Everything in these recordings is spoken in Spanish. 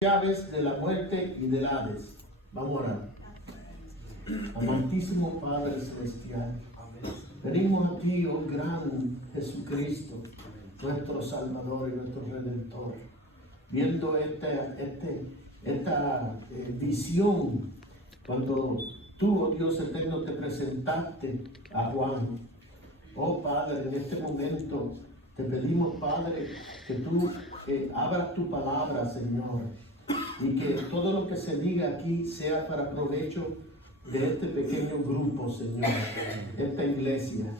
llaves de la muerte y del Hades. Vamos a orar. Amantísimo Padre Celestial, venimos a ti, oh gran Jesucristo, nuestro Salvador y nuestro Redentor, viendo esta visión cuando tú, oh Dios eterno, te presentaste a Juan. Oh Padre, en este momento te pedimos, Padre, que tú abras tu palabra, Señor, y que todo lo que se diga aquí sea para provecho de este pequeño grupo, Señor, esta iglesia.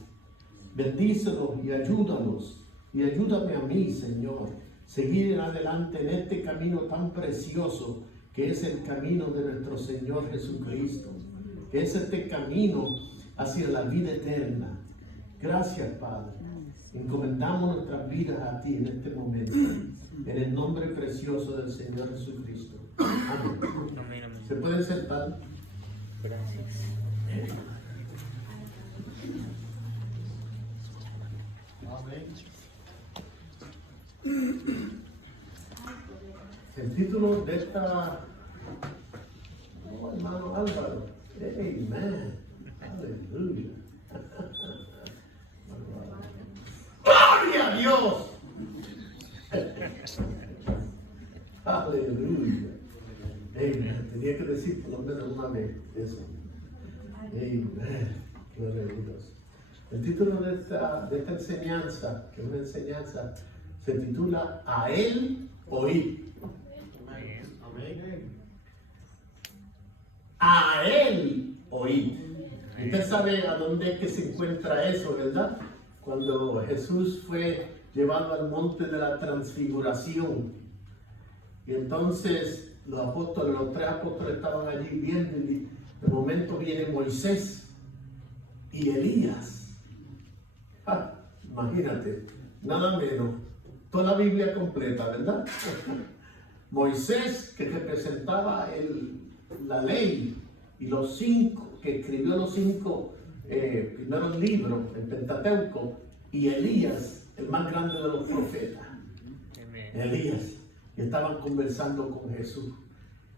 Bendícelos y ayúdalos, y ayúdame a mí, Señor, seguir adelante en este camino tan precioso que es el camino de nuestro Señor Jesucristo, que es este camino hacia la vida eterna. Gracias, Padre. Encomendamos nuestras vidas a ti en este momento, en el nombre precioso del Señor Jesucristo. Amén. ¿Se pueden sentar? Gracias. Amén. El título de esta... Oh, hermano Álvaro. Amén. Aleluya. ¡Gloria a Dios! Aleluya. Amén. Tenía que decir por lo menos una vez eso. Amén. Gloria a Dios. El título de esta enseñanza, que es una enseñanza, se titula A Él oír. Amén. A Él oír. Usted sabe a dónde es que se encuentra eso, ¿verdad? Cuando Jesús fue llevado al monte de la transfiguración. Y entonces los tres apóstoles estaban allí viendo y de momento viene Moisés y Elías. Imagínate, nada menos, toda la Biblia completa, ¿verdad? Moisés, que representaba la ley, y que escribió los cinco primeros libros, el Pentateuco, y Elías, el más grande de los profetas. Elías, y estaban conversando con Jesús.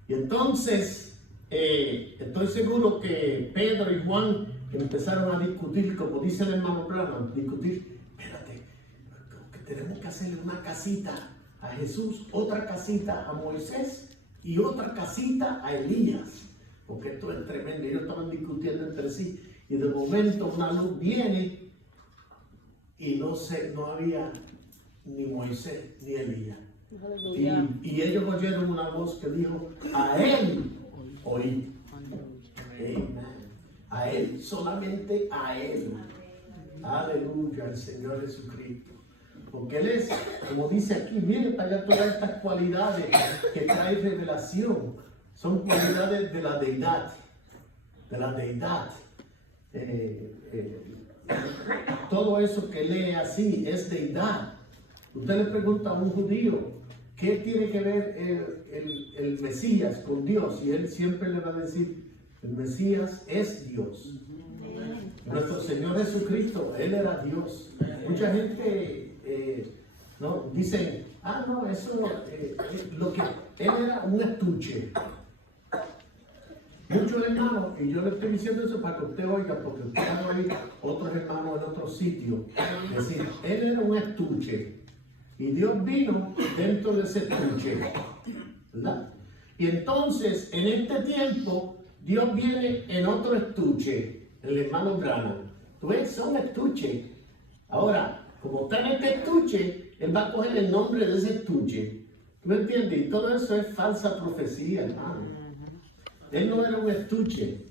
Y entonces, estoy seguro que Pedro y Juan empezaron a discutir, como dice el hermano Branham, espérate, que tenemos que hacerle una casita a Jesús, otra casita a Moisés y otra casita a Elías, porque esto es tremendo. Ellos estaban discutiendo entre sí y de momento una luz viene y no había ni Moisés ni Elías. Y ellos oyeron una voz que dijo, a Él oí. A Él, solamente a Él. Aleluya, al Señor Jesucristo. Porque Él es, como dice aquí, miren para allá todas estas cualidades que trae revelación. Son cualidades de la deidad. De la deidad. Todo eso que lee así es deidad. Usted le pregunta a un judío, ¿qué tiene que ver el Mesías con Dios? Y él siempre le va a decir, el Mesías es Dios. Nuestro Señor Jesucristo, Él era Dios. Mucha gente no dicen, no, eso lo que Él era un estuche. Muchos hermanos, y yo le estoy diciendo eso para que usted oiga, porque usted va a oír otros hermanos en otros sitios decir, Él era un estuche y Dios vino dentro de ese estuche, ¿verdad? Y entonces, en este tiempo, Dios viene en otro estuche, el hermano Branham. Tú ves, son estuches. Ahora, como está en este estuche, Él va a coger el nombre de ese estuche. ¿Tú me entiendes? Y todo eso es falsa profecía, hermano. Él no era un estuche.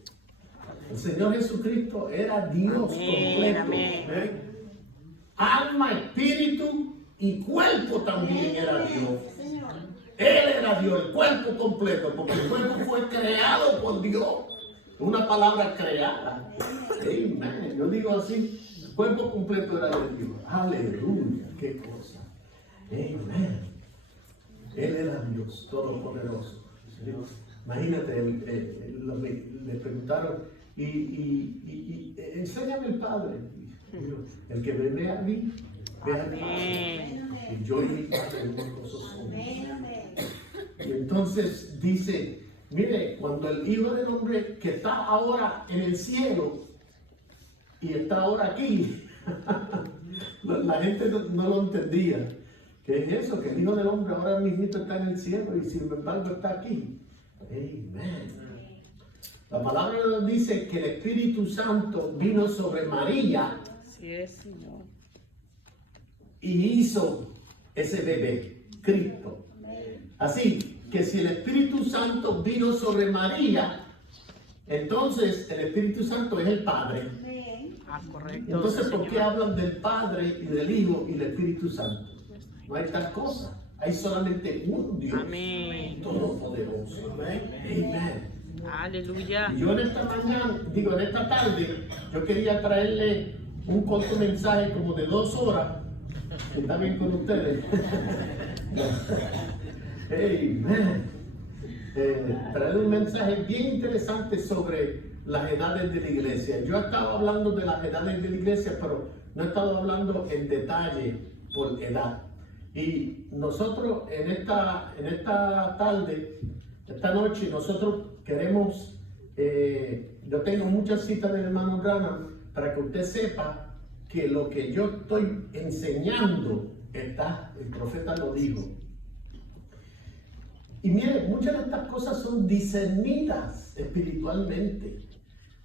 El Señor Jesucristo era Dios completo. Amén. Alma, espíritu y cuerpo también era Dios. Él era Dios, el cuerpo completo, porque el cuerpo fue creado por Dios. Una palabra creada. Amén. Yo digo así, el cuerpo completo era de Dios. Aleluya, qué cosa. Amén. Él era Dios todopoderoso. Imagínate, le preguntaron, y enséñame el Padre. El que me ve a mí, ve al Padre. Y yo y mi Padre, somos. Y entonces dice, mire, cuando el Hijo del Hombre que está ahora en el cielo y está ahora aquí, la gente no lo entendía. ¿Qué es eso? Que el Hijo del Hombre ahora mismo está en el cielo y sin embargo está aquí. Amén. La palabra de Dios dice que el Espíritu Santo vino sobre María. Así es, Señor. Y hizo ese bebé, Cristo. Así que si el Espíritu Santo vino sobre María, entonces el Espíritu Santo es el Padre. Ah, correcto. Entonces, ¿por qué Señor. hablan del Padre y del Hijo y del Espíritu Santo? No hay tal cosa. Hay solamente un Dios. Amén. Todopoderoso. Amén. Aleluya. Yo en esta mañana, en esta tarde, yo quería traerle un corto mensaje como de 2 horas. ¿Está bien con ustedes? Amen. Traerle un mensaje bien interesante sobre las edades de la iglesia. Yo he estado hablando de las edades de la iglesia, pero no he estado hablando en detalle por edad. Y nosotros en esta tarde, esta noche, nosotros queremos, yo tengo muchas citas del hermano Branham para que usted sepa que lo que yo estoy enseñando está, el profeta lo dijo. Y mire, muchas de estas cosas son discernidas espiritualmente.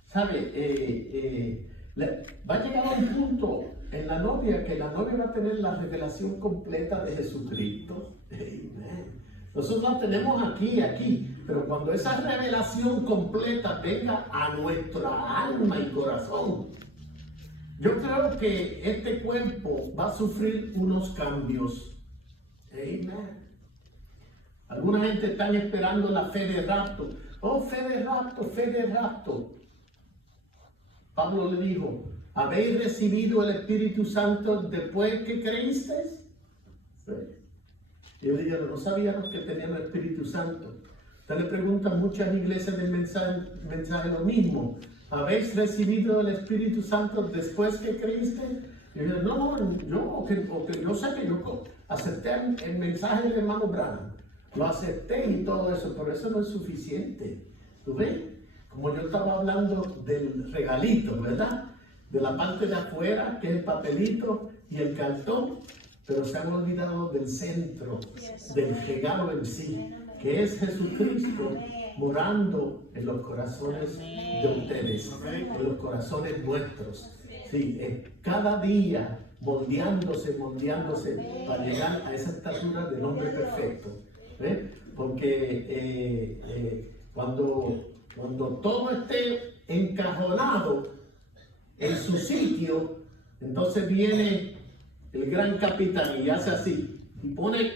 ¿Sabe? Va a llegar a un punto en la novia que la novia va a tener la revelación completa de Jesucristo. Amen. Nosotros la tenemos aquí, pero cuando esa revelación completa venga a nuestra alma y corazón, yo creo que este cuerpo va a sufrir unos cambios. Amen. Alguna gente está esperando la fe de rapto. Oh, fe de rapto, fe de rapto. Pablo le dijo, ¿habéis recibido el Espíritu Santo después que creísteis? Sí. Y ellos dijeron, no sabíamos que teníamos el Espíritu Santo. Usted le pregunta a muchas iglesias del mensaje lo mismo. ¿Habéis recibido el Espíritu Santo después que creísteis? Y ellos dijeron, no, yo sé que yo acepté el mensaje del hermano Branham. Lo acepté y todo eso, pero eso no es suficiente. ¿Tú ves? Como yo estaba hablando del regalito, ¿verdad? De la parte de afuera, que es el papelito y el cartón, pero se han olvidado del centro, del regalo en sí, que es Jesucristo morando en los corazones de ustedes, en los corazones nuestros. Sí, cada día moldeándose para llegar a esa estatura del hombre perfecto. Porque cuando todo esté encajonado en su sitio, entonces viene el gran capitán y hace así y pone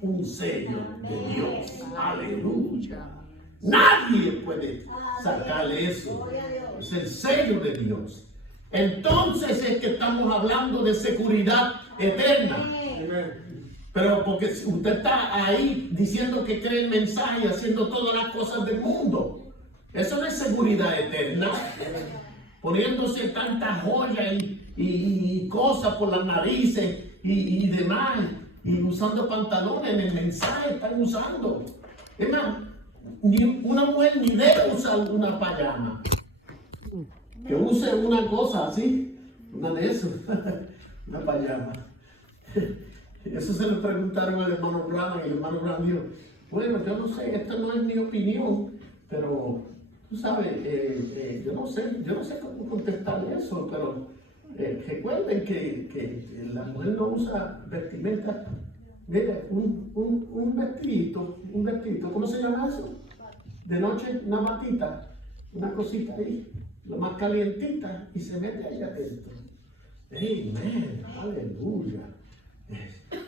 un sello de Dios. Aleluya. Nadie puede sacarle eso. Es el sello de Dios. Entonces es que estamos hablando de seguridad eterna. Pero porque usted está ahí diciendo que cree el mensaje y haciendo todas las cosas del mundo. Eso no es seguridad eterna. Poniéndose tantas joyas y cosas por las narices y demás. Y usando pantalones en el mensaje están usando. Es más, una mujer ni debe usar una payama. Que use una cosa así. Una de esas. Una payama. Eso se le preguntaron al hermano Branham y el hermano Branham dijo, bueno, yo no sé, esta no es mi opinión, pero tú sabes, yo no sé cómo contestar eso, pero recuerden que la mujer no usa vestimenta. Mire, un vestidito, ¿cómo se llama eso? De noche, una batita, una cosita ahí, lo más calientita y se mete ahí adentro. Amén, aleluya.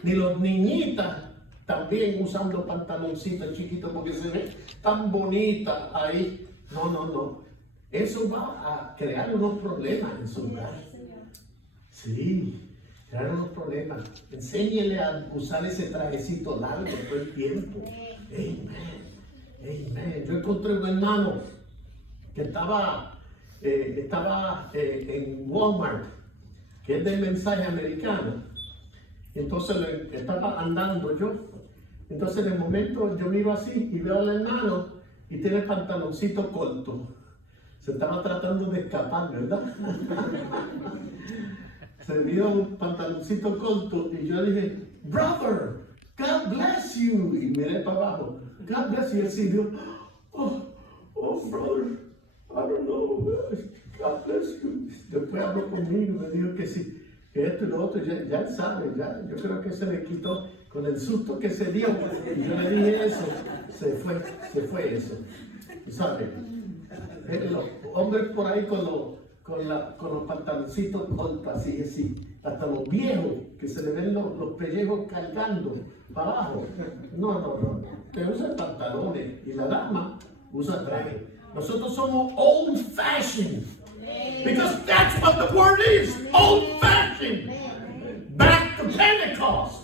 Ni los niñitas también usando pantaloncitos chiquitos porque se ve tan bonita ahí. No. Eso va a crear unos problemas en su hogar. Sí, crear unos problemas. Enséñele a usar ese trajecito largo todo el tiempo. Amén. Yo encontré un hermano que estaba en Walmart, que es del mensaje americano. Entonces estaba andando yo. Entonces de momento yo miro así y veo al hermano y tiene el pantaloncito corto. Se estaba tratando de escapar, ¿verdad? Se vio un pantaloncito corto y yo dije, brother, God bless you. Y miré para abajo, God bless you. Y él sí dijo, oh, brother, I don't know, God bless you. Después habló conmigo, me dijo que sí, que esto y lo otro, ya él sabe, ya, yo creo que se le quitó con el susto que se dio. Y yo le dije eso, se fue eso. ¿Sabes? Los hombres por ahí con los pantaloncitos cortos, así, hasta los viejos, que se le ven los pellejos cargando para abajo. No. Te usan pantalones y la dama usa traje. Nosotros somos old fashioned. Because that's what the word is. Old fashioned. Back to Pentecost.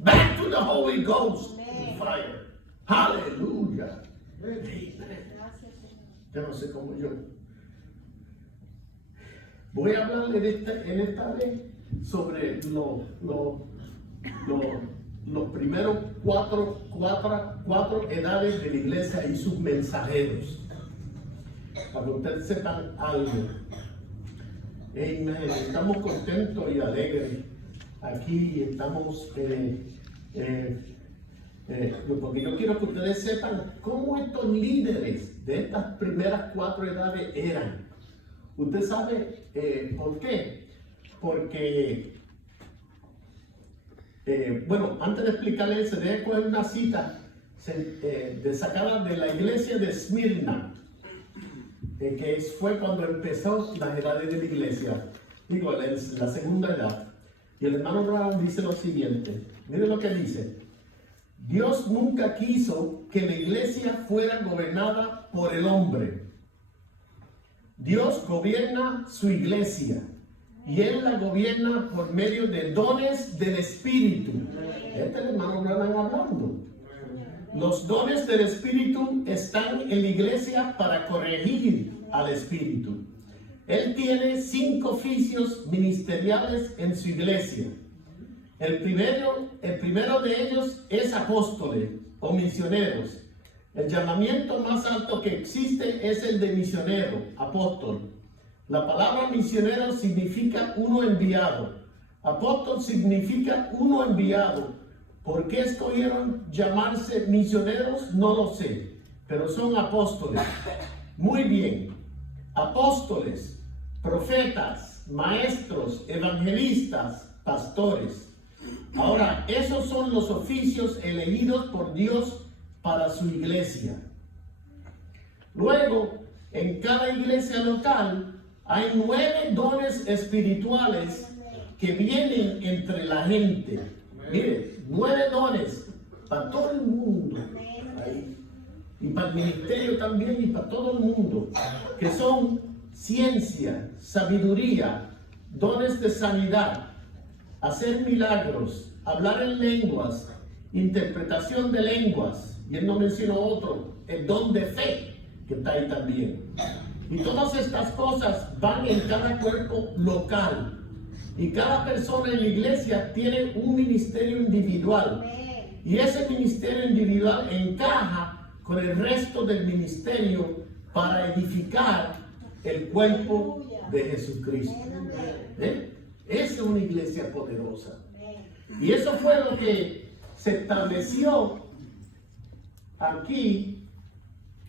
Back to the Holy Ghost fire. Hallelujah. Amen. Yo no sé cómo yo. Voy a hablarle en esta vez sobre los primeros cuatro edades de la iglesia y sus mensajeros. Para que ustedes sepan algo. Amen. Estamos contentos y alegres. Aquí estamos, porque yo quiero que ustedes sepan cómo estos líderes de estas primeras 4 edades eran. ¿Usted sabe por qué? Porque, bueno, antes de explicarle eso, debe coger una cita sacada de la iglesia de Esmirna, que fue cuando empezó las edades de la iglesia, digo, la segunda edad. Y el hermano Brown dice lo siguiente, mire lo que dice: Dios nunca quiso que la iglesia fuera gobernada por el hombre. Dios gobierna su iglesia y Él la gobierna por medio de dones del Espíritu. Este es el hermano Brown hablando. Los dones del Espíritu están en la iglesia para corregir al Espíritu. Él tiene 5 oficios ministeriales en su iglesia. El primero de ellos es apóstoles o misioneros. El llamamiento más alto que existe es el de misionero, apóstol. La palabra misionero significa uno enviado. Apóstol significa uno enviado. ¿Por qué escogieron llamarse misioneros? No lo sé, pero son apóstoles. Muy bien. Apóstoles, profetas, maestros, evangelistas, pastores. Ahora, esos son los oficios elegidos por Dios para su iglesia. Luego, en cada iglesia local hay 9 dones espirituales que vienen entre la gente. Mire, 9 dones para todo el mundo. Ahí. Y para el ministerio también y para todo el mundo. Que son ciencia, sabiduría, dones de sanidad, hacer milagros, hablar en lenguas, interpretación de lenguas. Y él no mencionó otro, el don de fe, que está ahí también. Y todas estas cosas van en cada cuerpo local. Y cada persona en la iglesia tiene un ministerio individual. Y ese ministerio individual encaja con el resto del ministerio para edificar el cuerpo de Jesucristo. Esa es una iglesia poderosa. Y eso fue lo que se estableció aquí.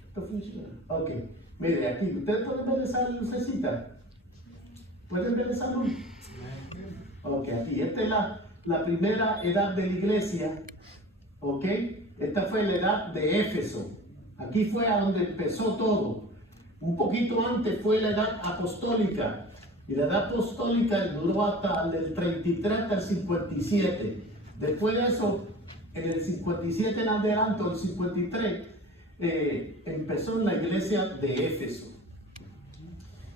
¿Esto funciona? Ok. Mire, aquí, ¿ustedes pueden ver esa lucecita? ¿Pueden ver esa luz? Ok, aquí, esta es la primera edad de la iglesia. Ok, esta fue la edad de Éfeso. Aquí fue a donde empezó todo. Un poquito antes fue la edad apostólica. Y la edad apostólica duró hasta el 33 hasta el 57. Después de eso, en el 57 en adelante, el 53, empezó en la iglesia de Éfeso.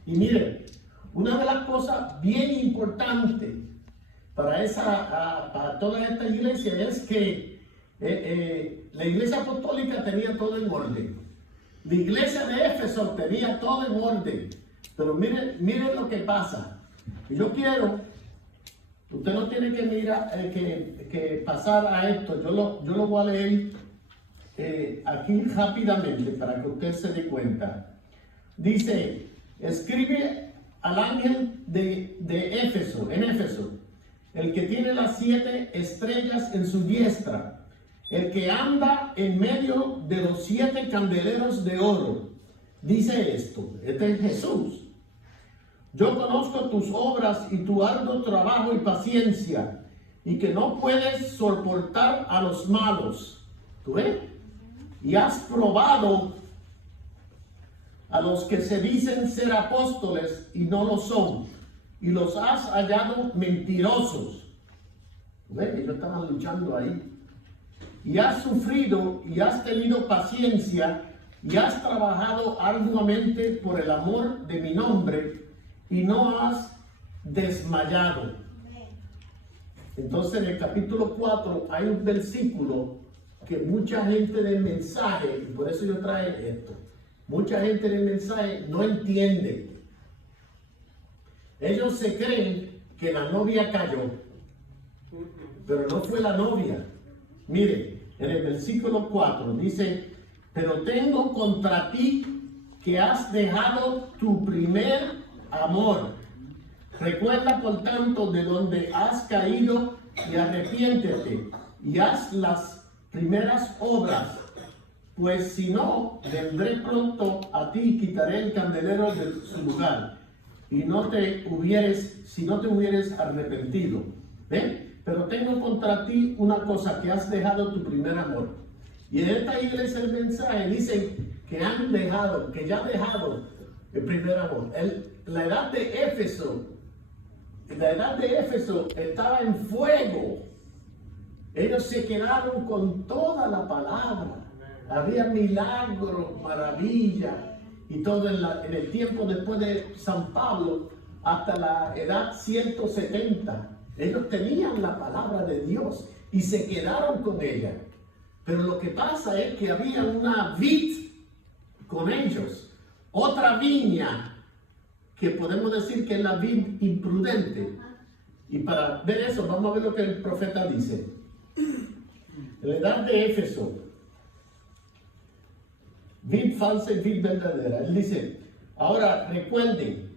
Y miren, una de las cosas bien importantes para toda esta iglesia es que la iglesia apostólica tenía todo en orden. La iglesia de Éfeso tenía todo en orden. Pero miren lo que pasa. Yo quiero Usted no tiene que mirar, que pasar a esto. Yo lo voy a leer aquí rápidamente para que usted se dé cuenta. Dice, escribe al ángel de Éfeso, en Éfeso, el que tiene las 7 estrellas en su diestra, el que anda en medio de los 7 candeleros de oro. Dice esto, este es Jesús. Yo conozco tus obras y tu arduo trabajo y paciencia, y que no puedes soportar a los malos. ¿Tú ves? Y has probado a los que se dicen ser apóstoles y no lo son, y los has hallado mentirosos. ¿Tú ves? Ellos estaban luchando ahí. Y has sufrido y has tenido paciencia y has trabajado arduamente por el amor de mi nombre y no has desmayado. Entonces en el capítulo 4 hay un versículo que mucha gente del mensaje, y por eso yo traje esto, mucha gente del mensaje no entiende. Ellos se creen que la novia cayó, pero no fue la novia. Mire, en el versículo 4 dice, pero tengo contra ti que has dejado tu primer amor. Recuerda por tanto de donde has caído y arrepiéntete y haz las primeras obras, pues si no, vendré pronto a ti y quitaré el candelero de su lugar y si no te hubieres arrepentido. ¿Ven? Pero tengo contra ti una cosa, que has dejado tu primer amor. Y en esta iglesia el mensaje dice que han dejado, que ya han dejado el primer amor. La edad de Éfeso estaba en fuego. Ellos se quedaron con toda la palabra. Había milagros, maravillas y todo en el tiempo después de San Pablo hasta la edad 170. Ellos tenían la palabra de Dios y se quedaron con ella. Pero lo que pasa es que había una vid con ellos, otra viña, que podemos decir que es la vid imprudente. Y para ver eso, vamos a ver lo que el profeta dice. En la edad de Éfeso, vid falsa y vid verdadera. Él dice, ahora recuerden,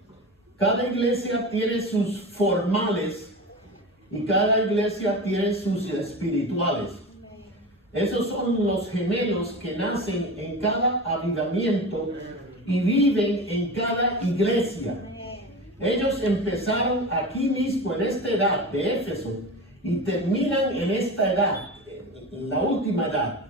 cada iglesia tiene sus formales y cada iglesia tiene sus espirituales. Esos son los gemelos que nacen en cada avivamiento y viven en cada iglesia. Ellos empezaron aquí mismo en esta edad de Éfeso y terminan en esta edad, la última edad.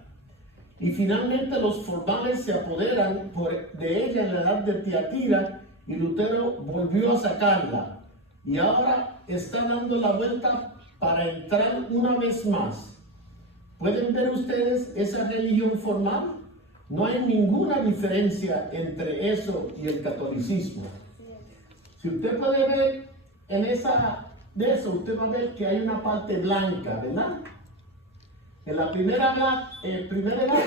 Y finalmente los formales se apoderan de ella en la edad de Tiatira y Lutero volvió a sacarla. Y ahora está dando la vuelta para entrar una vez más. ¿Pueden ver ustedes esa religión formal? No hay ninguna diferencia entre eso y el catolicismo. Si usted puede ver en de eso, usted va a ver que hay una parte blanca, ¿verdad? En la primera edad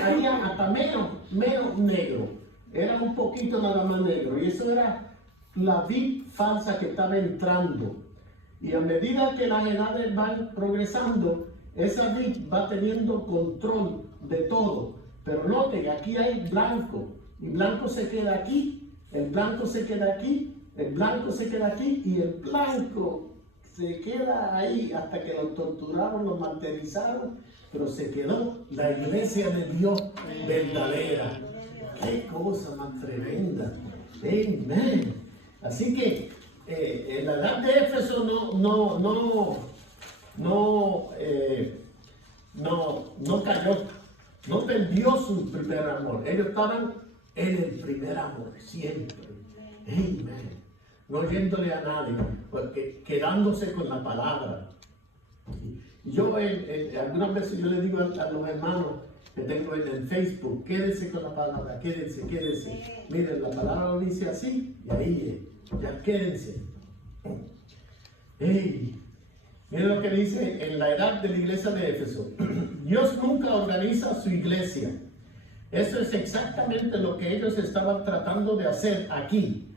había hasta menos negro. Era un poquito nada más negro. Y eso era la vid falsa que estaba entrando. Y a medida que las edades van progresando, esa vid va teniendo control de todo. Pero noten, aquí hay blanco. Y blanco se queda aquí, el blanco se queda aquí, el blanco se queda aquí y el blanco se queda ahí hasta que lo torturaron, lo martirizaron, pero se quedó la iglesia de Dios verdadera. ¡Qué cosa más tremenda! ¡Amén! Así que en la edad de Éfeso no cayó, no perdió su primer amor. Ellos estaban en el primer amor siempre. Amén. No oyéndole a nadie, porque quedándose con la palabra. Yo algunas veces yo le digo a los hermanos que tengo en el Facebook, quédense con la palabra, quédense. Miren, la palabra lo dice así, y ahí ya quédense. Hey, miren lo que dice en la edad de la iglesia de Éfeso. Dios nunca organiza su iglesia. Eso es exactamente lo que ellos estaban tratando de hacer aquí.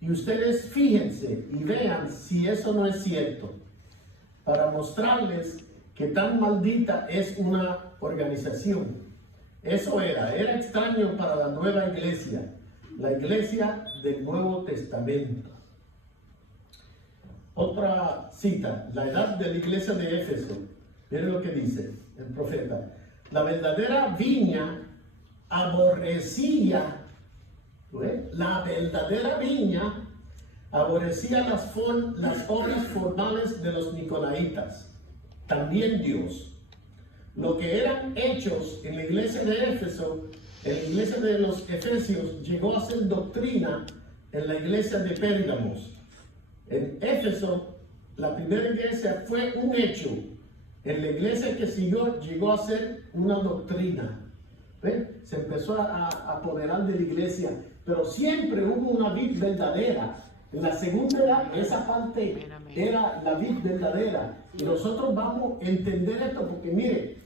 Y ustedes fíjense y vean si eso no es cierto. para mostrarles que tan maldita es una organización. Eso era extraño para la nueva iglesia, la iglesia del Nuevo Testamento. Otra cita, la edad de la iglesia de Éfeso. Miren lo que dice el profeta. La verdadera viña aborrecía, la verdadera viña aborrecía las obras formales de los nicolaitas. También Dios. Lo que eran hechos en la iglesia de Éfeso, en la iglesia de los Efesios, llegó a ser doctrina en la iglesia de Pérgamos. En Éfeso, la primera iglesia fue un hecho. En la iglesia que siguió, llegó a ser una doctrina. Se empezó a apoderar de la iglesia, pero siempre hubo una vid verdadera. En la segunda edad, esa parte era la vid verdadera. Y nosotros vamos a entender esto porque mire,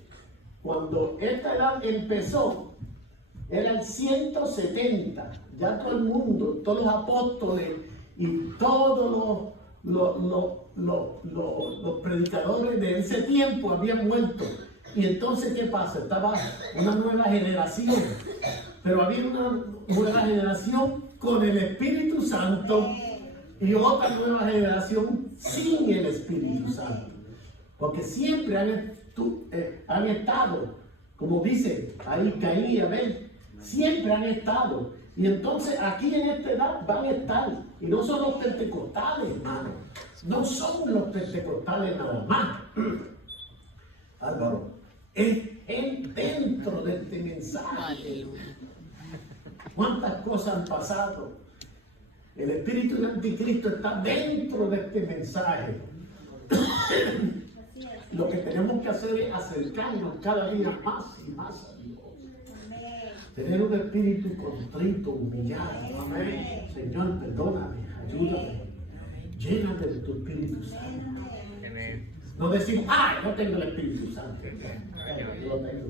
cuando esta edad empezó, era el 170. Ya todo el mundo, todos los apóstoles y todos los predicadores de ese tiempo habían muerto. Y entonces, ¿qué pasa? Estaba una nueva generación. Pero había una nueva generación con el Espíritu Santo y otra nueva generación sin el Espíritu Santo. Porque siempre han estado, como dice ahí Caín y Abel, siempre han estado. Y entonces aquí en esta edad van a estar. Y no son los pentecostales, hermano. No son los pentecostales nada más. Álvaro, es dentro de este mensaje. ¿Cuántas cosas han pasado? El espíritu del anticristo está dentro de este mensaje. Lo que tenemos que hacer es acercarnos cada día más y más a Dios. Tener un espíritu contrito, humillado. Amén. Señor, perdóname, ayúdame. Llénate de tu Espíritu Santo. No decir, yo tengo el Espíritu Santo. Yo lo tengo.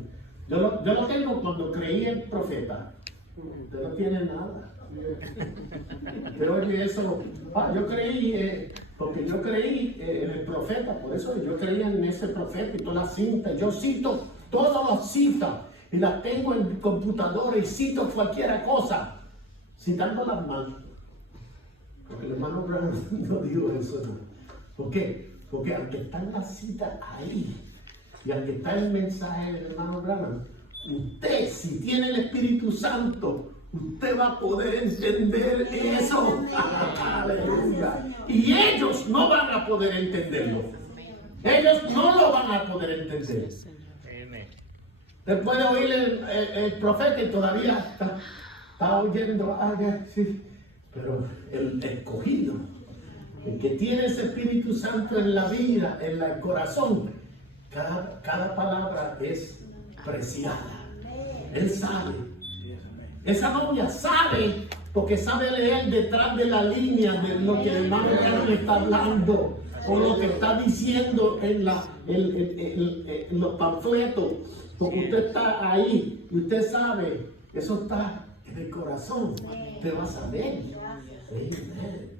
Yo lo tengo cuando creí en profeta. Usted no tiene nada. Pero oye eso, yo creí, porque yo creí en el profeta, por eso yo creía en ese profeta y todas las cintas. Yo cito todas las citas y las tengo en mi computadora y cito cualquier cosa, citándolas mal. Porque el hermano Brown no dijo eso, no. ¿Por qué? Porque aunque están las citas ahí y aunque está el mensaje del hermano Brown, usted, si tiene el Espíritu Santo, usted va a poder entender eso. Aleluya. Y ellos no van a poder entenderlo. Ellos no lo van a poder entender. Después de oír el profeta y todavía está oyendo, sí. Pero el escogido, el que tiene ese Espíritu Santo en la vida, en el corazón, cada palabra es preciada. Él sabe. Esa novia sabe, porque sabe leer detrás de la línea de lo que el hermano Carlos está hablando, o lo que está diciendo en los panfletos, porque usted está ahí, y usted sabe, eso está en el corazón, usted va a saber. Amen.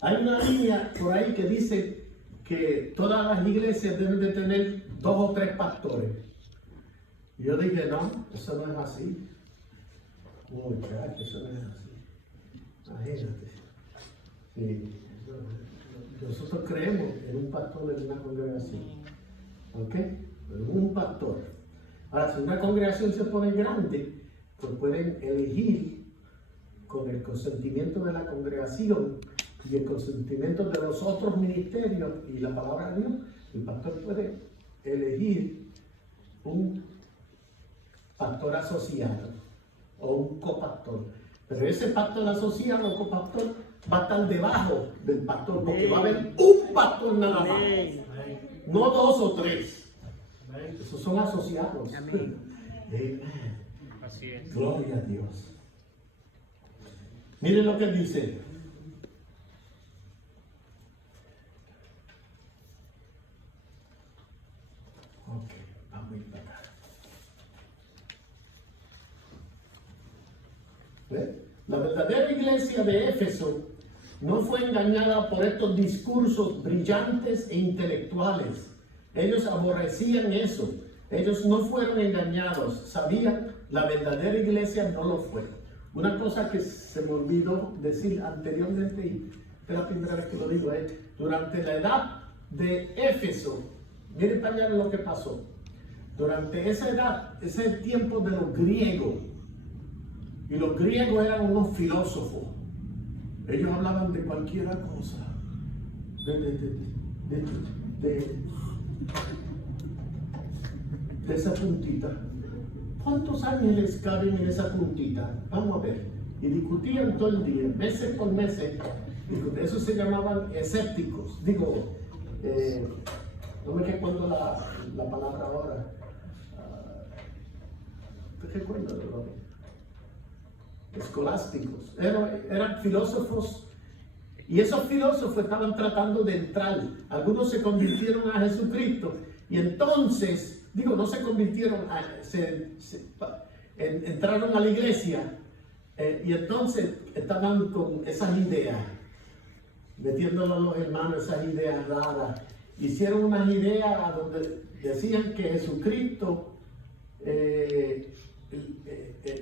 Hay una línea por ahí que dice que todas las iglesias deben de tener 2 o 3 pastores. Y yo dije, no, eso no es así. Muchachos, eso no es así. Imagínate. Sí, nosotros creemos en un pastor de una congregación. ¿Ok? En un pastor. Ahora, si una congregación se pone grande, pues pueden elegir con el consentimiento de la congregación y el consentimiento de los otros ministerios y la palabra de Dios, el pastor puede elegir un pastor asociado o un copastor. Pero ese pastor asociado o copastor va a estar debajo del pastor, porque va a haber un pastor nada más, no 2 o 3. Esos son asociados. Amén. Así es. Gloria a Dios. Miren lo que dice. Ok, vamos a ir para acá. ¿Ve? La verdadera iglesia de Éfeso no fue engañada por estos discursos brillantes e intelectuales. Ellos aborrecían eso. Ellos no fueron engañados. Sabían, la verdadera iglesia no lo fue. Una cosa que se me olvidó decir anteriormente, y es la primera vez que lo digo, es durante la edad de Éfeso, miren para allá lo que pasó. Durante esa edad, ese es el tiempo de los griegos. Y los griegos eran unos filósofos. Ellos hablaban de cualquier cosa. De esa puntita. ¿Cuántos ángeles caben en esa puntita? Vamos a ver. Y discutían todo el día, meses por meses. Eso se llamaban escépticos. Digo, no me recuerdo la palabra ahora. ¿Te recuerdas, Robert? Escolásticos. Eran filósofos. Y esos filósofos estaban tratando de entrar. Algunos se convirtieron a Jesucristo. Y entonces, digo, no se convirtieron, entraron a la iglesia. Y entonces estaban con esas ideas, metiéndolo a los hermanos, esas ideas raras. Hicieron unas ideas donde decían que Jesucristo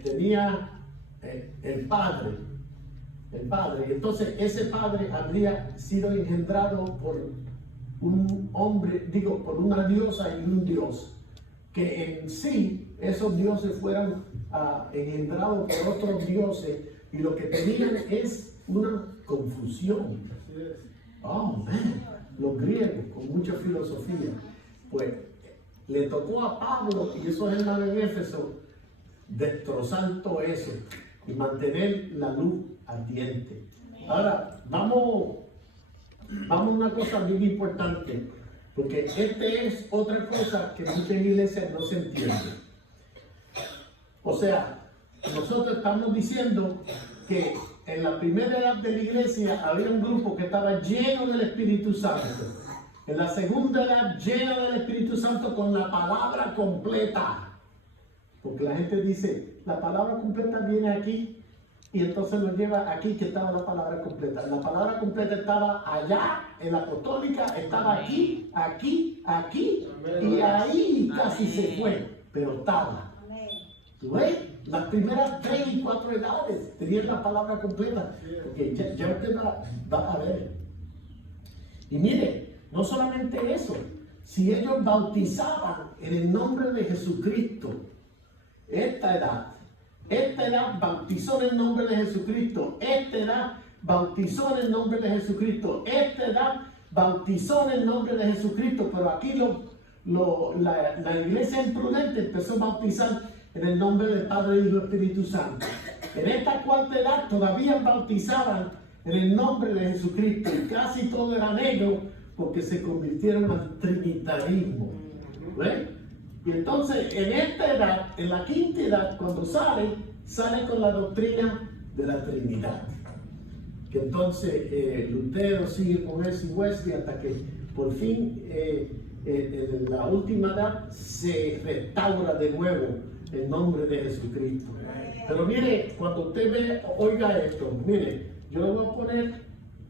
tenía el Padre. Y entonces ese Padre habría sido engendrado por un hombre, digo, por una diosa y un dios, que en sí esos dioses fueran engendrados por otros dioses, y lo que tenían es una confusión. Oh, man, los griegos con mucha filosofía. Pues le tocó a Pablo y esos hermanos en Éfeso destrozar todo eso y mantener la luz ardiente. Ahora, vamos a una cosa bien importante, porque es otra cosa que muchas iglesias no se entienden. O sea, nosotros estamos diciendo que en la primera edad de la iglesia había un grupo que estaba lleno del Espíritu Santo. En la segunda edad, lleno del Espíritu Santo con la palabra completa. Porque la gente dice, la palabra completa viene aquí, y entonces nos lleva aquí que estaba la palabra completa. La palabra completa estaba allá, en la apostólica, estaba aquí, y ahí casi se fue, pero estaba. ¿Tú ves? Las primeras 3 y 4 edades tenían la palabra completa, porque ya usted va a ver. Y mire, no solamente eso, si ellos bautizaban en el nombre de Jesucristo, esta edad bautizó en el nombre de Jesucristo, esta edad bautizó en el nombre de Jesucristo, esta edad bautizó en el nombre de Jesucristo, pero aquí la iglesia imprudente empezó a bautizar en el nombre del Padre, Hijo y Espíritu Santo. En esta cuarta edad todavía bautizaban en el nombre de Jesucristo, y casi todo era negro porque se convirtieron al trinitarismo. ¿Ves? Y entonces en esta edad, en la quinta edad, cuando sale con la doctrina de la Trinidad. Que entonces Lutero sigue con eso y Wesley hasta que por fin en la última edad se restaura de nuevo el nombre de Jesucristo. Pero mire, cuando usted oiga esto, mire, yo lo voy a poner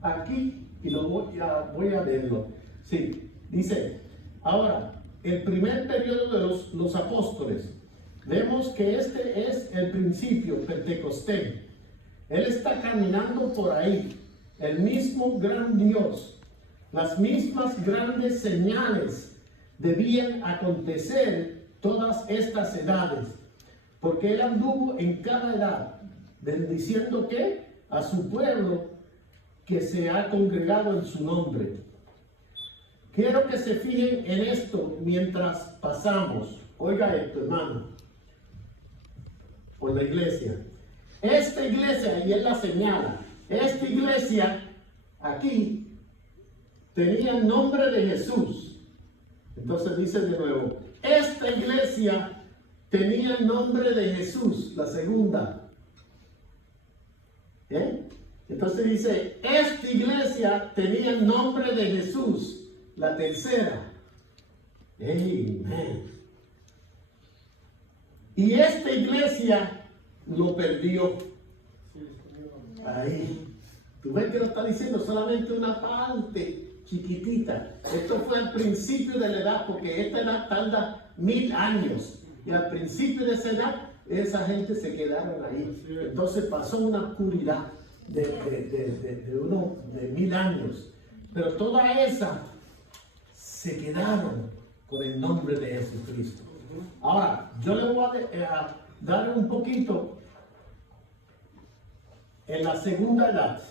aquí y lo voy a verlo. Sí, dice, ahora, el primer periodo de los apóstoles, vemos que este es el principio, Pentecostés. Él está caminando por ahí, el mismo gran Dios. Las mismas grandes señales debían acontecer todas estas edades, porque él anduvo en cada edad, bendiciendo que a su pueblo que se ha congregado en su nombre. Quiero que se fijen en esto mientras pasamos. Oiga esto, hermano, por la iglesia. Esta iglesia, y él la señala, esta iglesia aquí tenía el nombre de Jesús. Entonces dice de nuevo, esta iglesia tenía el nombre de Jesús, la segunda. Entonces dice, esta iglesia tenía el nombre de Jesús, la tercera. Amén. Y esta iglesia lo perdió. Ahí. Tú ves que lo está diciendo solamente una parte chiquitita. Esto fue al principio de la edad, porque esta edad tarda 1000 años. Y al principio de esa edad, esa gente se quedaron ahí. Entonces pasó una oscuridad de 1000 años. Pero toda esa se quedaron con el nombre de Jesucristo. Ahora, yo le voy a dar un poquito en la segunda edad.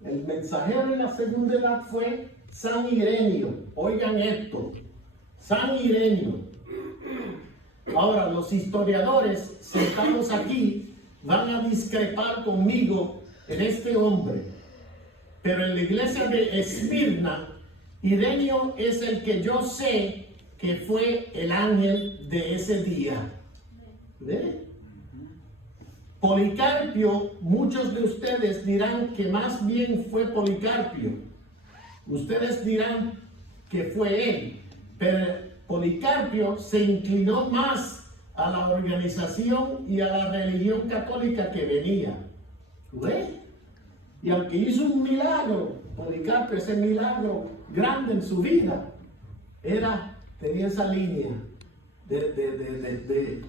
El mensajero en la segunda edad fue San Ireneo. Oigan esto, San Ireneo. Ahora, los historiadores sentados aquí van a discrepar conmigo en este hombre. Pero en la iglesia de Esmirna, Ireneo es el que yo sé que fue el ángel de ese día. ¿Ve? Policarpio, muchos de ustedes dirán que más bien fue Policarpio. Ustedes dirán que fue él, pero Policarpio se inclinó más a la organización y a la religión católica que venía. ¿Ve? Y aunque hizo un milagro, Policarpio, ese milagro grande en su vida, tenía esa línea de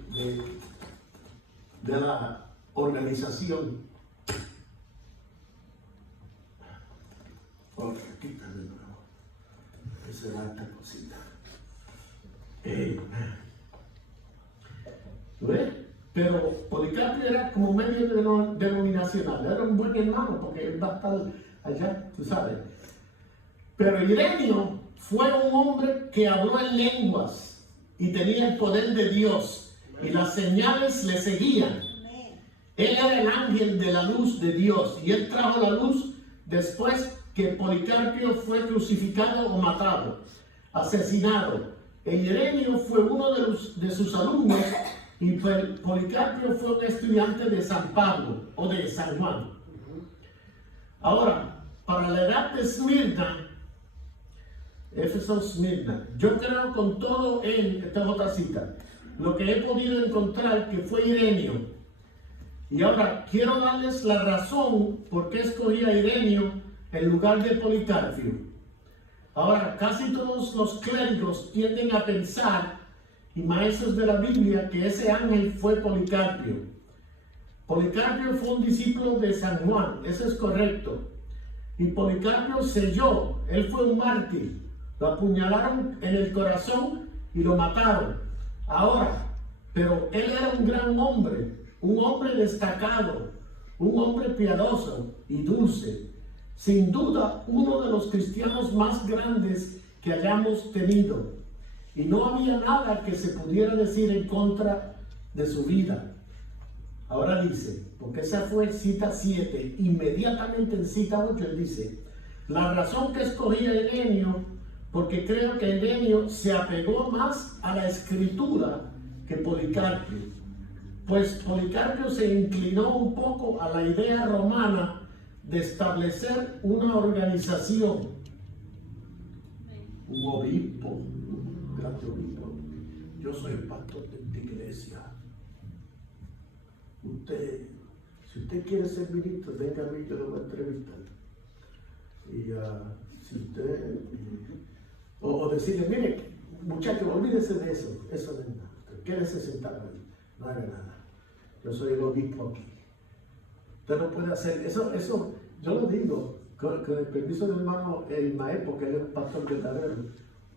la organización. Ok, quítale de nuevo. Esa era esta cosita. ¿Ves? Pero Policarpio era como medio denominacional. Era un buen hermano porque él va a estar allá, tú sabes. Pero Ireneo fue un hombre que habló en lenguas y tenía el poder de Dios y las señales le seguían. Él era el ángel de la luz de Dios y él trajo la luz después que Policarpio fue crucificado o matado, asesinado. Ireneo fue uno de sus alumnos y Policarpio fue un estudiante de San Pablo o de San Juan. Ahora, para la edad de Esmirna, Éfeso, Esmirna, yo creo con todo esta es otra cita, lo que he podido encontrar que fue Ireneo. Y ahora quiero darles la razón por qué escogí a Ireneo en lugar de Policarpio. Ahora, casi todos los clérigos tienden a pensar, y maestros de la Biblia, que ese ángel fue Policarpio. Policarpio fue un discípulo de San Juan, eso es correcto. Y Policarpio selló, él fue un mártir. Lo apuñalaron en el corazón y lo mataron. Ahora, pero él era un gran hombre, un hombre destacado, un hombre piadoso y dulce. Sin duda, uno de los cristianos más grandes que hayamos tenido. Y no había nada que se pudiera decir en contra de su vida. Ahora dice, porque esa fue cita 7, inmediatamente en cita 8 él dice, la razón que escogí a Ireneo, porque creo que Ireneo se apegó más a la escritura que Policarpio. Pues Policarpio se inclinó un poco a la idea romana de establecer una organización, un obispo, un gran obispo. Yo soy el pastor de esta iglesia. Si usted quiere ser ministro, venga a mí, yo lo voy a entrevistar. Y si usted, o decirle, mire, muchacho, olvídese de eso no es nada. Quédese sentado ahí, no haga nada. Yo soy el obispo aquí. Usted no puede hacer eso yo lo digo con el permiso del hermano Ismael, porque él es un pastor verdadero.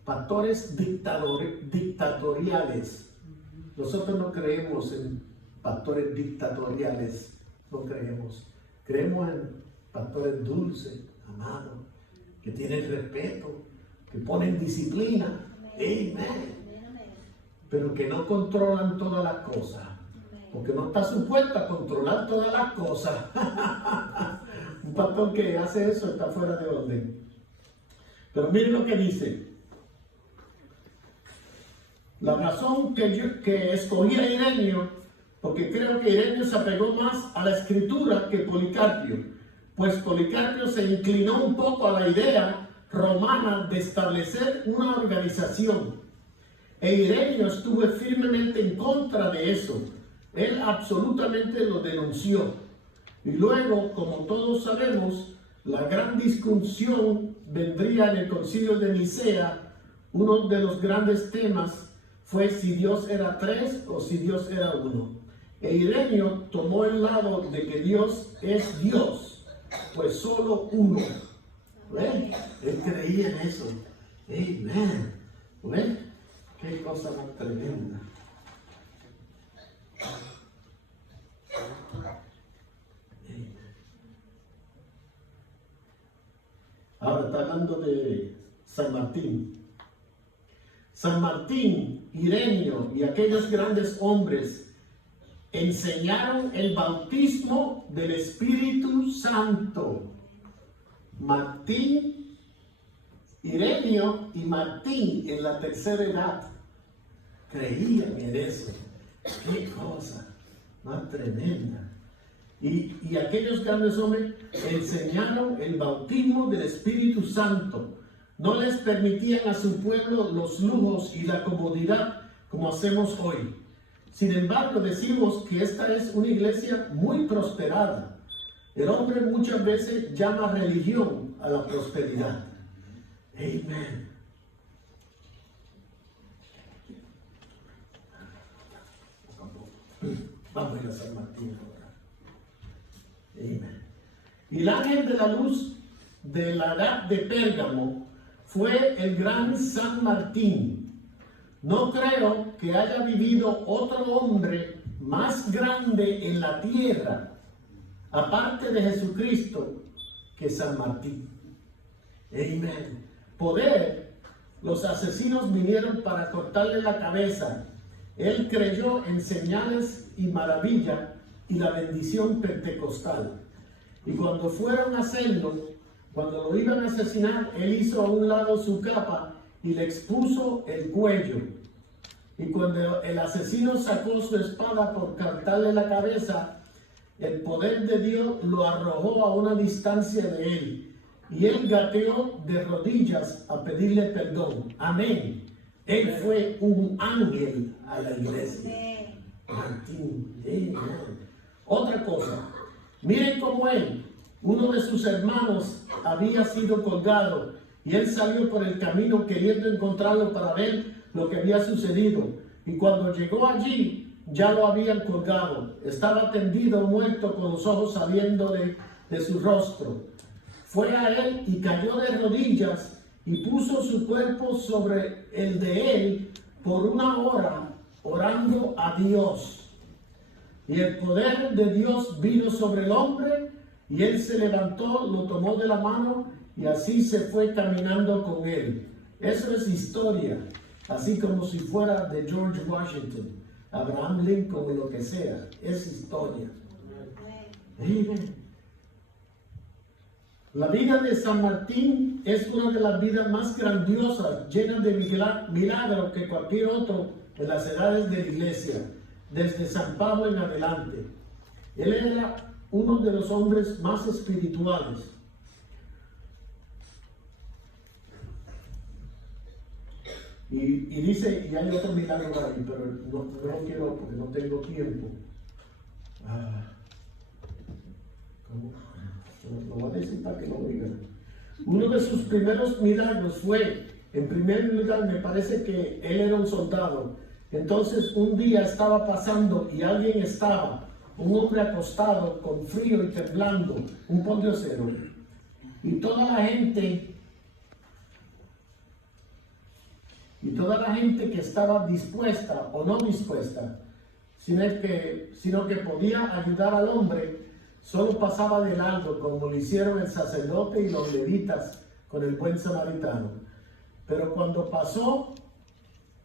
Pastores dictatoriales. Nosotros no creemos en pastores dictatoriales, no creemos. Creemos en pastores dulces, amados, que tienen respeto, que ponen disciplina. Amén. Pero que no controlan todas las cosas. Porque no está supuesto a controlar todas las cosas. Un pastor que hace eso está fuera de orden. Pero miren lo que dice. La razón que escogí a Ireneo, porque creo que Ireneo se apegó más a la escritura que Policarpio. Pues Policarpio se inclinó un poco a la idea romana de establecer una organización. E Ireneo estuvo firmemente en contra de eso. Él absolutamente lo denunció. Y luego, como todos sabemos, la gran discusión vendría en el Concilio de Nicea. Uno de los grandes temas fue si Dios era tres o si Dios era uno. E Ireneo tomó el lado de que Dios es Dios, pues solo uno. ¿Ven? Él creía en eso. Amén. ¿Ven? Qué cosa más tremenda. Ahora está hablando de San Martín. San Martín, Ireneo y aquellos grandes hombres enseñaron el bautismo del Espíritu Santo. Martín, Ireneo y Martín en la tercera edad creían en eso. Qué cosa más tremenda. Y aquellos grandes hombres enseñaron el bautismo del Espíritu Santo. No les permitían a su pueblo los lujos y la comodidad como hacemos hoy. Sin embargo, decimos que esta es una iglesia muy prosperada. El hombre muchas veces llama religión a la prosperidad. Amén. Vamos a ir a San Martín ahora. Amén. Y el ángel de la luz de la edad de Pérgamo fue el gran San Martín. No creo que haya vivido otro hombre más grande en la tierra, aparte de Jesucristo, que San Martín. Amén. Los asesinos vinieron para cortarle la cabeza. Él creyó en señales y maravillas y la bendición pentecostal. Y cuando fueron a hacerlo, cuando lo iban a asesinar, él hizo a un lado su capa y le expuso el cuello. Y cuando el asesino sacó su espada por cortarle la cabeza, el poder de Dios lo arrojó a una distancia de él. Y él gateó de rodillas a pedirle perdón. Amén. Él fue un ángel a la iglesia. Martín. Amén. Otra cosa. Miren cómo él, uno de sus hermanos, había sido colgado. Y él salió por el camino queriendo encontrarlo para ver lo que había sucedido. Y cuando llegó allí, ya lo habían colgado. Estaba tendido, muerto, con los ojos saliendo de su rostro. Fue a él y cayó de rodillas y puso su cuerpo sobre el de él por una hora, orando a Dios. Y el poder de Dios vino sobre el hombre y él se levantó, lo tomó de la mano y así se fue caminando con él. Eso es historia, así como si fuera de George Washington, Abraham Lincoln o lo que sea. Es historia. Amén. La vida de San Martín es una de las vidas más grandiosas, llenas de milagros que cualquier otro en las edades de la iglesia, desde San Pablo en adelante. Él era uno de los hombres más espirituales. Y dice, y hay otro milagro ahí, pero no quiero porque no tengo tiempo. ¿Cómo? Lo voy a decir para que lo oigan. Uno de sus primeros milagros fue, en primer lugar, me parece que él era un soldado. Entonces un día estaba pasando y alguien estaba, un hombre acostado con frío y temblando, un pondiosero. Y toda la gente que estaba dispuesta o no dispuesta, sino que podía ayudar al hombre, solo pasaba de largo, como lo hicieron el sacerdote y los levitas con el buen samaritano. Pero cuando pasó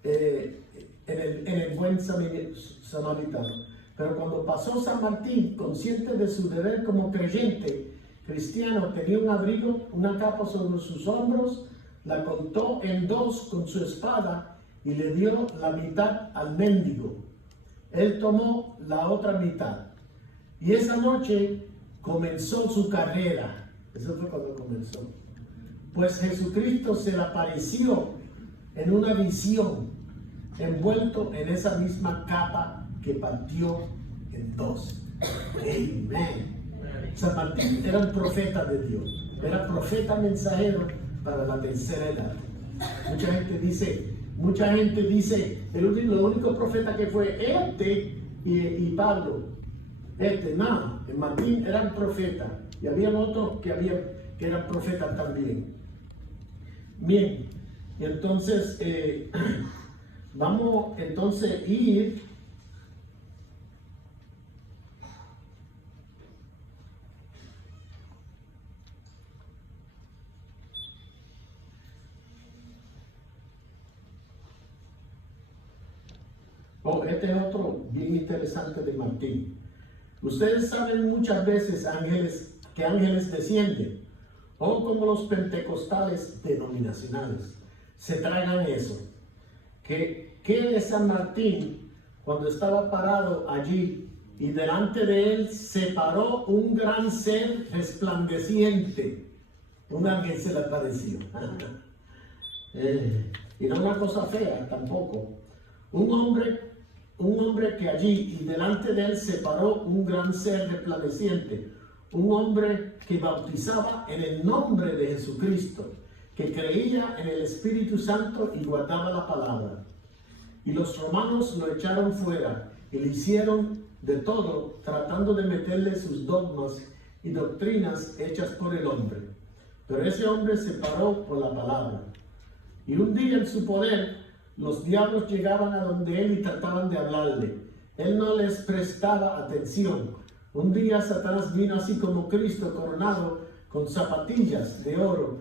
en el buen samaritano, pero cuando pasó San Martín, consciente de su deber como creyente cristiano, tenía un abrigo, una capa sobre sus hombros, la cortó en dos con su espada y le dio la mitad al mendigo. Él tomó la otra mitad. Y esa noche comenzó su carrera. Eso fue cuando comenzó. Pues Jesucristo se le apareció en una visión, envuelto en esa misma capa que partió en dos. Amén. San Martín era un profeta de Dios, era profeta mensajero para la tercera edad. Mucha gente dice, lo único profeta que fue y Pablo. No, Martín era un profeta y había otros que eran profetas también. Bien, y entonces vamos entonces a ir este es otro bien interesante de Martín. Ustedes saben muchas veces que ángeles descienden, o como los pentecostales denominacionales se tragan eso. Que de San Martín, cuando estaba parado allí y delante de él se paró un gran ser resplandeciente, un ángel se le apareció. Y no una cosa fea tampoco. Un hombre que allí y delante de él se paró un gran ser resplandeciente, un hombre que bautizaba en el nombre de Jesucristo, que creía en el Espíritu Santo y guardaba la palabra. Y los romanos lo echaron fuera y le hicieron de todo, tratando de meterle sus dogmas y doctrinas hechas por el hombre. Pero ese hombre se paró por la palabra. Y un día en su poder, los diablos llegaban a donde él y trataban de hablarle. Él no les prestaba atención. Un día Satanás vino así como Cristo, coronado con zapatillas de oro.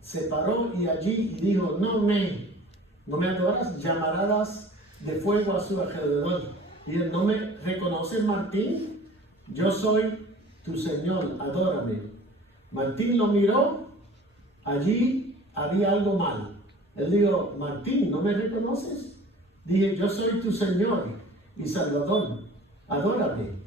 Se paró y allí y dijo, no me adoras, llamarás de fuego a su alrededor. Y él, ¿no me reconoces, Martín? Yo soy tu Señor, adórame. Martín lo miró, allí había algo mal. Él dijo, Martín, ¿no me reconoces? Dije, yo soy tu Señor y Salvador, adórame.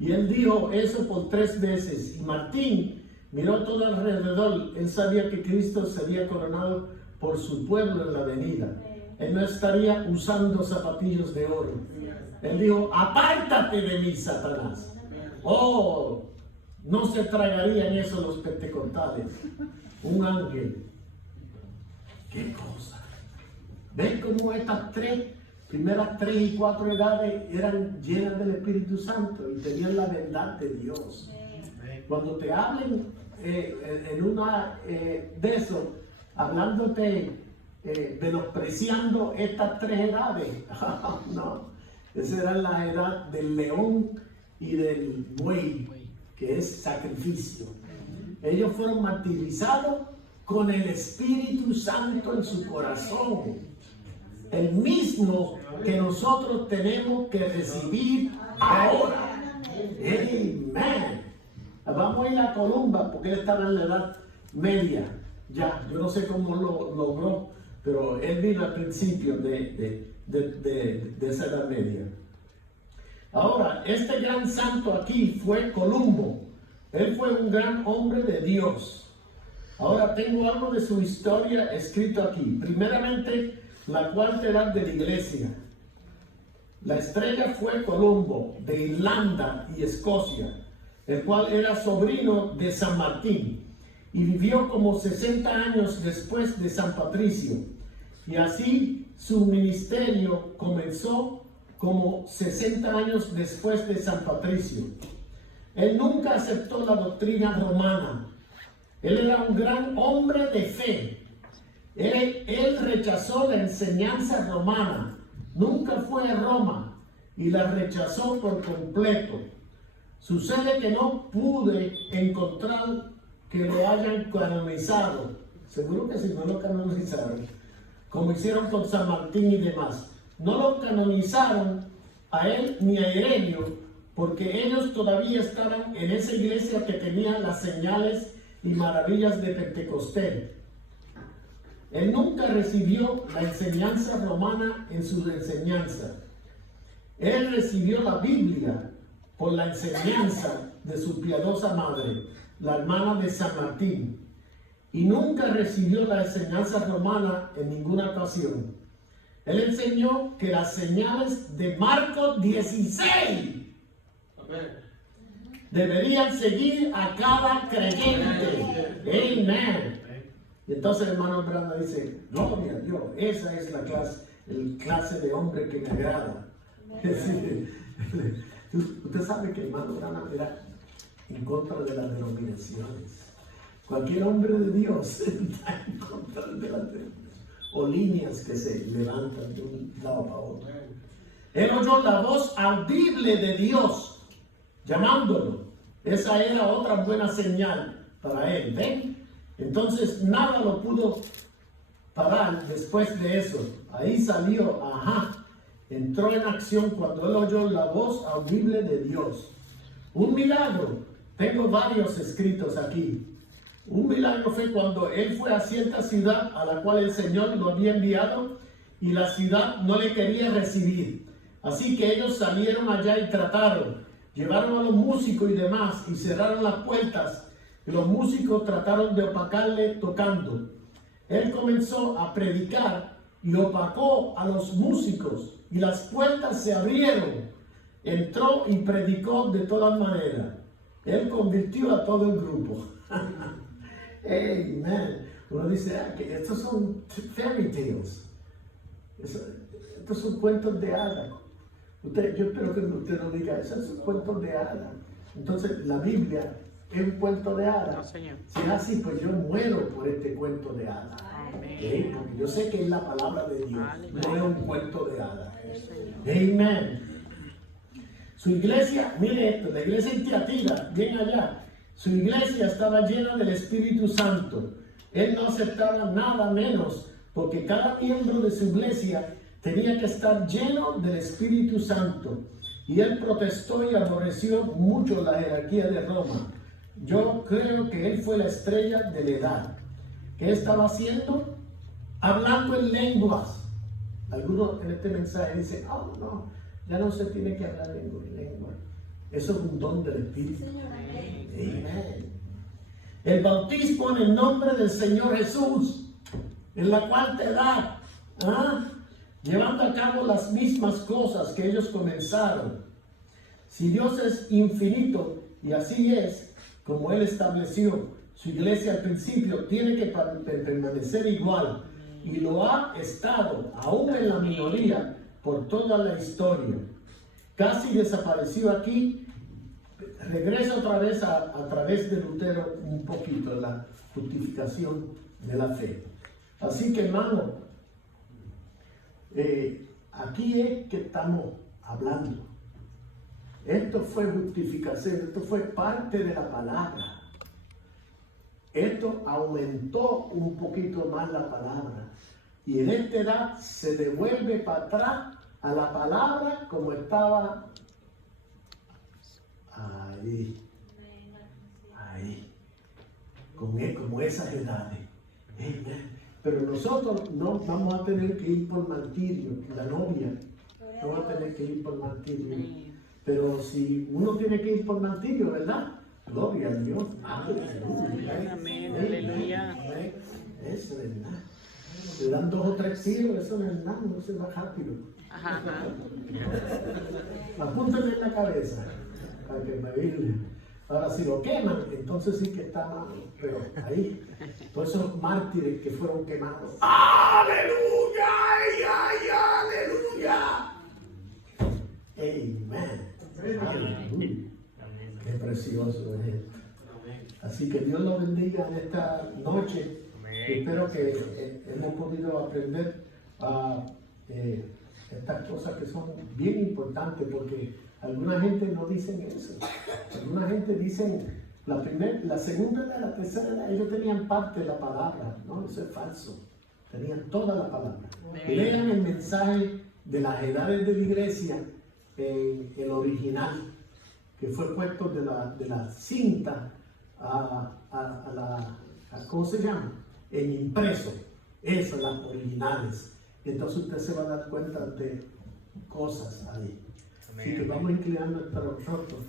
Y él dijo eso por 3 veces. Y Martín miró todo alrededor. Él sabía que Cristo sería coronado por su pueblo en la venida. Él no estaría usando zapatillos de oro. Él dijo, apártate de mí, Satanás. Oh, no se tragarían eso los pentecostales. Un ángel. ¿Qué cosa? ¿Ven cómo estas primeras 3 y 4 edades eran llenas del Espíritu Santo y tenían la verdad de Dios? Cuando te hablen en una de eso, hablándote, menospreciando estas 3 edades, no, esa era la edad del león y del buey, que es sacrificio. Ellos fueron martirizados con el Espíritu Santo en su corazón, el mismo que nosotros tenemos que recibir ahora. Amén. Vamos a ir a Columba, porque él estaba en la edad media. Ya, yo no sé cómo lo logró, pero él vino al principio de esa edad media. Ahora, este gran santo aquí fue Columbo. Él fue un gran hombre de Dios. Ahora tengo algo de su historia escrito aquí. Primeramente, la cuarta edad de la iglesia. La estrella fue Columbo, de Irlanda y Escocia, el cual era sobrino de San Martín, y vivió como 60 años después de San Patricio. Y así su ministerio comenzó como 60 años después de San Patricio. Él nunca aceptó la doctrina romana. Él era un gran hombre de fe. Él rechazó la enseñanza romana. Nunca fue a Roma y la rechazó por completo. Sucede que no pude encontrar que lo hayan canonizado. Seguro que si no lo canonizaron, como hicieron con San Martín y demás. No lo canonizaron a él ni a Ireneo, porque ellos todavía estaban en esa iglesia que tenía las señales y maravillas de Pentecostés. Él nunca recibió la enseñanza romana en su enseñanza. Él recibió la Biblia por la enseñanza de su piadosa madre, la hermana de San Martín, y nunca recibió la enseñanza romana en ninguna ocasión. Él enseñó que las señales de Marcos 16 Deberían seguir a cada creyente. Amén. Y entonces el hermano Branda dice, gloria a Dios, esa es la clase de hombre que me agrada. Usted sabe que el hermano Branda era en contra de las denominaciones. Cualquier hombre de Dios está en contra de las denominaciones o líneas que se levantan de un lado para otro. Él oyó la voz audible de Dios llamándolo. Esa era otra buena señal para él. ¿Ven? Entonces nada lo pudo parar después de eso. Ahí salió, entró en acción cuando él oyó la voz audible de Dios. Un milagro. Tengo varios escritos aquí. Un milagro fue cuando él fue a cierta ciudad a la cual el Señor lo había enviado y la ciudad no le quería recibir. Así que ellos salieron allá y llevaron a los músicos y demás y cerraron las puertas. Y los músicos trataron de opacarle tocando. Él comenzó a predicar y opacó a los músicos y las puertas se abrieron. Entró y predicó de todas maneras. Él convirtió a todo el grupo. Amen. Uno dice que estos son fairy tales. Estos son cuentos de hadas. Yo espero que usted no diga, esos son cuentos de hadas. Entonces la Biblia es un cuento de hadas. No, Señor. Si es así, pues yo muero por este cuento de hadas. Porque yo sé que es la palabra de Dios, no es un cuento de hadas. Amén. Su iglesia, mire esto, la iglesia en Tiatira, bien allá, su iglesia estaba llena del Espíritu Santo. Él no aceptaba nada menos, porque cada miembro de su iglesia tenía que estar lleno del Espíritu Santo. Y él protestó y aborreció mucho la jerarquía de Roma. Yo creo que él fue la estrella de la edad. ¿Qué estaba haciendo? Hablando en lenguas. Algunos en este mensaje dicen, no, ya no se tiene que hablar en lengua. Eso es un don del Espíritu. Amén. El bautismo en el nombre del Señor Jesús, en la cual te da, llevando a cabo las mismas cosas que ellos comenzaron. Si Dios es infinito, y así es, como Él estableció, su iglesia al principio tiene que permanecer igual, y lo ha estado, aún en la minoría, por toda la historia. Casi desapareció aquí, regresa otra vez a través de Lutero un poquito la justificación de la fe. Así que hermano, aquí es que estamos hablando. Esto fue justificación, esto fue parte de la palabra. Esto aumentó un poquito más la palabra. Y en esta edad se devuelve para atrás a la palabra como estaba ahí, como esas edades. Pero nosotros no vamos a tener que ir por martirio, la novia no va a tener que ir por martirio. Pero si uno tiene que ir por martirio, ¿verdad? Gloria a Dios. Aleluya. Amén, aleluya. Eso es verdad. Le dan 2 o 3 tiros, eso no es nada, no se va rápido. Apúntale en la cabeza para que me vea. Ahora, si lo queman, entonces sí que está mal. Pero ahí, todos esos mártires que fueron quemados. ¡Aleluya! ¡Ay, aleluya! Amén. Aleluya. Qué precioso es esto. Así que Dios lo bendiga en esta noche. Espero que hemos podido aprender estas cosas que son bien importantes, porque alguna gente no dicen eso. Alguna gente dicen la segunda y la tercera edad, ellos tenían parte de la palabra. No, eso es falso. Tenían toda la palabra. Lean el mensaje de las edades de la iglesia en el original, que fue puesto de la cinta a ¿cómo se llama? En impreso. Esas las originales. Entonces usted se va a dar cuenta de cosas ahí. Así que vamos inclinando nuestros rostros.